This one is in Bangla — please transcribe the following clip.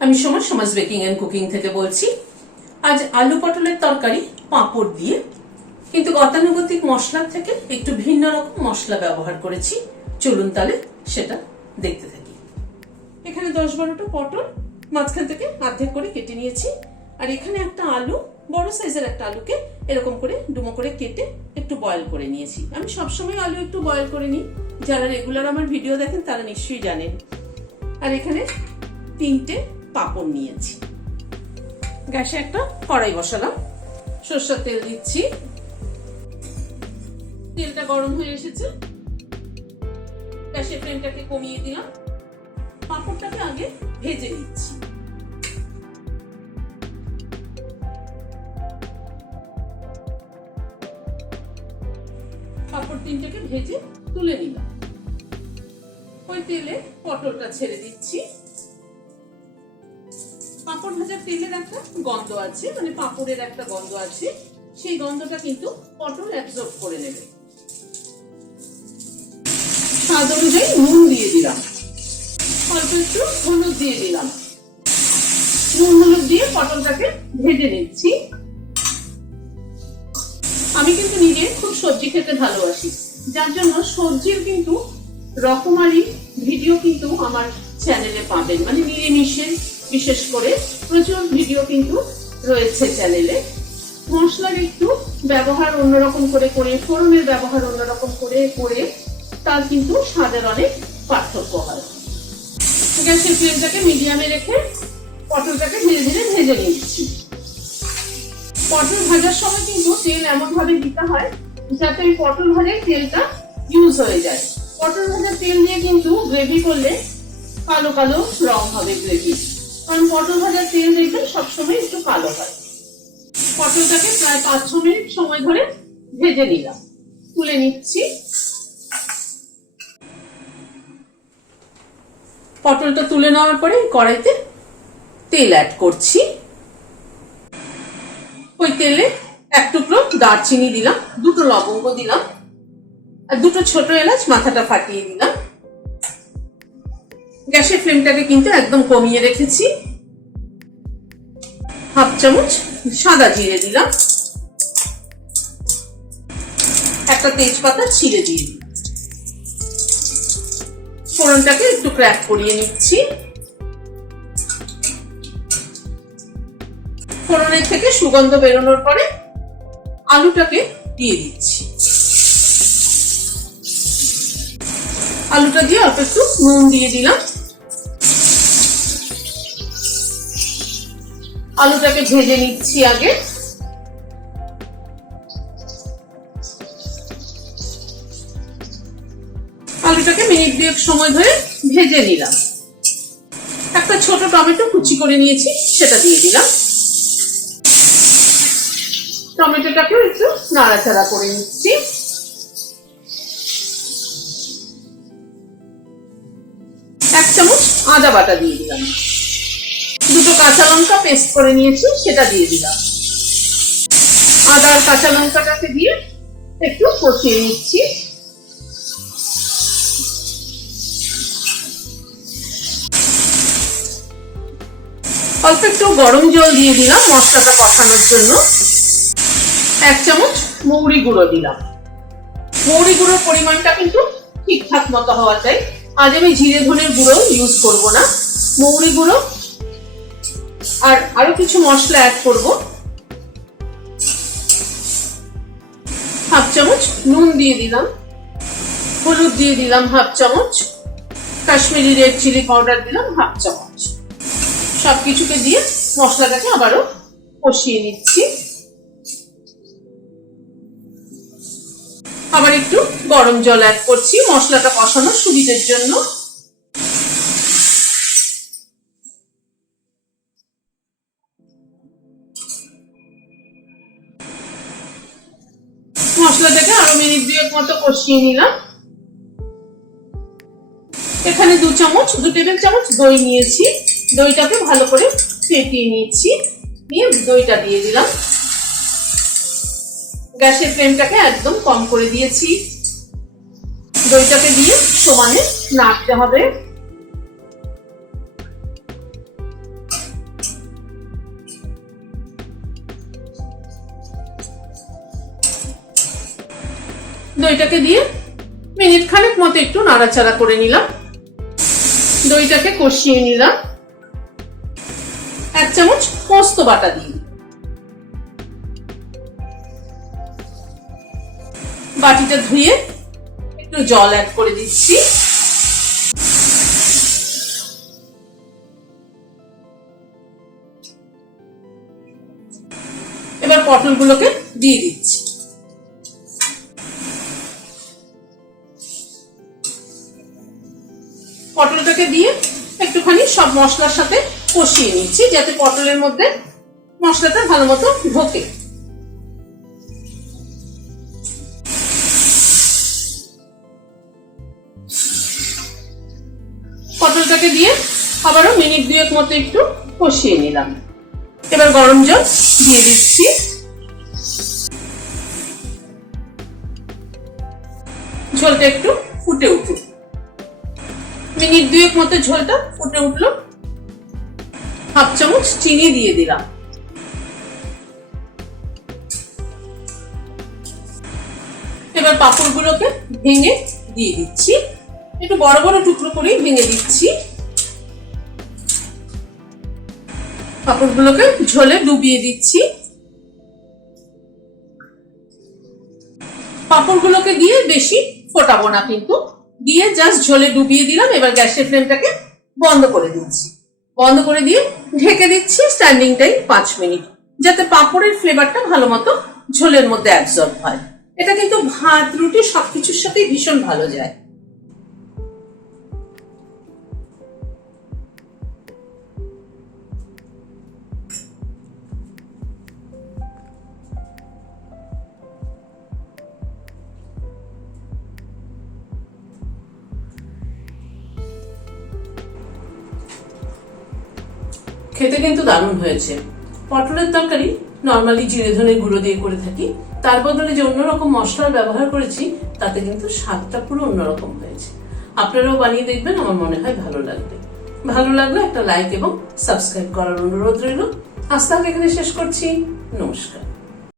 আমি সমাজ সমাজ বেকিং অ্যান্ড কুকিং থেকে বলছি। আজ আলু পটলের তরকারি, পাঁপড় দিয়ে। কিন্তু গতানুগতিক মশলার থেকে একটু ভিন্ন রকম মশলা ব্যবহার করেছি। চলুন তাহলে সেটা দেখতে থাকি। এখানে দশ বারোটা পটল, মাঝখান থেকে অর্ধেক করে কেটে নিয়েছি। আর এখানে একটা আলু, বড় সাইজের একটা আলুকে এরকম করে ডুমো করে কেটে একটু বয়েল করে নিয়েছি। আমি সবসময় আলু একটু বয়েল করে নিই। যারা রেগুলার আমার ভিডিও দেখেন, তারা নিশ্চয়ই জানেন। আর এখানে তিনটে পাঁপড় নিয়েছি। গ্যাসে একটা কড়াই বসালাম। সর্ষের তেল দিচ্ছি। তেলটা গরম হয়ে এসেছে। গ্যাসের ফ্লেমটাকে কমিয়ে দিলাম। পাঁপড়টাকে আগে ভেজে নিচ্ছি। পাঁপড় তিনটাকে ভেজে তুলে নিলাম। ওই তেলে পটলটা ছেড়ে দিচ্ছি। পাঁপড় ভাজার তেলের একটা গন্ধ আছে মানে পাঁপড়ের একটা গন্ধ আছে। সেই গন্ধটা কিন্তু পটল অ্যাবজর্ব করে নেবে। স্বাদ অনুযায়ী নুন দিয়ে দিলাম। অল্প একটু হলুদ দিয়ে দিলাম। নুন হলুদ দিয়ে পটলটাকে ভেজে নিচ্ছি। আমি কিন্তু নিজে খুব সবজি খেতে ভালোবাসি। যার জন্য সবজির কিন্তু রকমারি ভিডিও কিন্তু আমার চ্যানেলে পাবেন। মানে নিরামিষে বিশেষ করে প্রচুর ভিডিও কিন্তু রয়েছে চ্যানেলে মশলার একটু ব্যবহার অন্যরকম করে করে, ফোড়নের ব্যবহার অন্যরকম করে করে তার কিন্তু স্বাদের অনেক পার্থক্য হয়। গ্যাসের ফ্লেমটাকে মিডিয়ামে রেখে পটলটাকে ধীরে ধীরে ভেজে নিচ্ছি। পটল ভাজার সময় কিন্তু তেল এমন ভাবে দিতে হয় যাতে ওই পটল ভাজার তেলটা ইউজ হয়ে যায়। পটল ভাজার তেল দিয়ে কিন্তু গ্রেভি করলে কালো কালো রং হবে গ্রেভি কারণ পটল ভাজার তেল দেখবেন সবসময় একটু কালো হয়। পটলটাকে প্রায় পাঁচ, ছ মিনিট সময় ধরে ভেজে নিলাম। তুলে নিচ্ছি। পটলটা তুলে নেওয়ার পরে কড়াইতে তেল অ্যাড করছি। ওই তেলে এক টুকরো দারচিনি দিলাম, দুটো লবঙ্গ দিলাম, আর দুটো ছোট এলাচ মাথাটা ফাটিয়ে দিলাম। গ্যাসের ফ্লেমটাকে কিন্তু একদম কমিয়ে রেখেছি। হাফ চামচ সাদা জিরে দিলাম। একটা তেজপাতা ছিঁড়ে দিয়ে দিলাম। ফোড়নটাকে একটু ক্র্যাক করিয়ে নিচ্ছি। ফোড়নের থেকে সুগন্ধ বেরোনোর পরে আলুটাকে দিয়ে দিচ্ছি। আলুটা দিয়ে অল্প একটু নুন দিয়ে দিলাম। আলুটাকে ভেজে নিচ্ছি আগে। আলুটাকে মিনিট দুয়েক সময় ধরে ভেজে নিলাম। একটা ছোট টমেটো কুচি করে নিয়েছি, সেটা দিয়ে দিলাম। টমেটোটাকেও একটু নাড়াচাড়া করে নিচ্ছি। এক চামচ আদা বাটা দিয়ে দিলাম। কাঁচা লঙ্কা পেস্ট করে নিয়েছি, সেটা দিয়ে দিলাম। আদা আর কাঁচা লঙ্কাটাকে দিয়ে একটু কষিয়ে নিচ্ছি। অল্প একটু গরম জল দিয়ে দিলাম মশলাটা কষানোর জন্য। এক চামচ মৌরি গুঁড়ো দিলাম। মৌরি গুঁড়োর পরিমাণটা কিন্তু ঠিকঠাক মতো হওয়া চাই। আজ আমি জিরে ধনের গুঁড়ো ইউজ করব না। মৌরি গুঁড়ো আর আরও কিছু মশলা অ্যাড করব। হাফ চামচ নুন দিয়ে দিলাম। হলুদ দিয়ে দিলাম হাফ চামচ। কাশ্মীরি রেড চিলি পাউডার দিলাম হাফ চামচ। সবকিছুকে দিয়ে মশলাটাকে আবারও কষিয়ে নিচ্ছি। আবার একটু গরম জল অ্যাড করছি। মশলাটা কষানোর সুবিধের জন্য। মশলাটাকে আরও মিনিট দুয়েক মতো কষিয়ে নিলাম। এখানে দু চামচ, দু টেবিল চামচ দই নিয়েছি। দইটাকে ভালো করে ফেটিয়ে নিয়েছি। নিয়ে দইটা দিয়ে দিলাম। গ্যাসের ফ্লেমটাকে একদম কম করে দিয়েছি। দইটাকে দিয়ে সমানে নাড়তে হবে। দইটাকে দিয়ে মিনিট খানেক মতো একটু নাড়াচাড়া করে নিলাম। দইটাকে কষিয়ে নিলাম। এক চামচ পোস্ত বাটা দিই বাটিটা ধুয়ে একটু জল অ্যাড করে দিচ্ছি। এবার পটলগুলোকে দিয়ে দিচ্ছি। পটলটাকে দিয়ে একটুখানি সব মশলার সাথে কষিয়ে নিচ্ছি, যাতে পটলের মধ্যে মশলাটা ভালো মতো ঢোকে। পটলটাকে দিয়ে আবারও মিনিট দুয়েক মতো একটু কষিয়ে নিলাম। এবার গরম জল দিয়ে দিচ্ছি। ঝোলটা একটু ফুটে উঠুক। মিনিট দুয়েক মতো ঝোলটা ফুটে উঠল। হাফ চামচ চিনি দিয়ে দিলাম। এবার পাঁপড়গুলোকে ভেঙে দিয়ে দিচ্ছি। একটু বড় বড় টুকরো করেই ভেঙে দিচ্ছি। পাঁপড়গুলোকে ঝোলে ডুবিয়ে দিচ্ছি। পাঁপড়গুলোকে দিয়ে বেশি ফোটাবো না কিন্তু। দিয়ে জাস্ট ঝোলে ডুবিয়ে দিলাম, এবার গ্যাসের ফ্লেমটাকে বন্ধ করে দিচ্ছি। বন্ধ করে দিয়ে ঢেকে দিচ্ছি স্ট্যান্ডিং টাইম পাঁচ মিনিট, যাতে পাঁপড়ের ফ্লেভারটা ভালো মতো ঝোলের মধ্যে অ্যাবজর্ব হয়। এটা কিন্তু ভাত, রুটি সবকিছুর সাথেই ভীষণ ভালো যায়। খেতে কিন্তু দারুণ হয়েছে। পটলের তরকারি নর্মালি জিরে ধনে গুঁড়ো দিয়ে করে থাকি। তার বদলে যে অন্যরকম মশলার ব্যবহার করেছি, তাতে কিন্তু স্বাদটা পুরো অন্যরকম হয়েছে। আপনারাও বানিয়ে দেখবেন, আমার মনে হয় ভালো লাগবে। ভালো লাগলে একটা লাইক এবং সাবস্ক্রাইব করার অনুরোধ রইল। আজ তাহলে এখানে শেষ করছি। নমস্কার।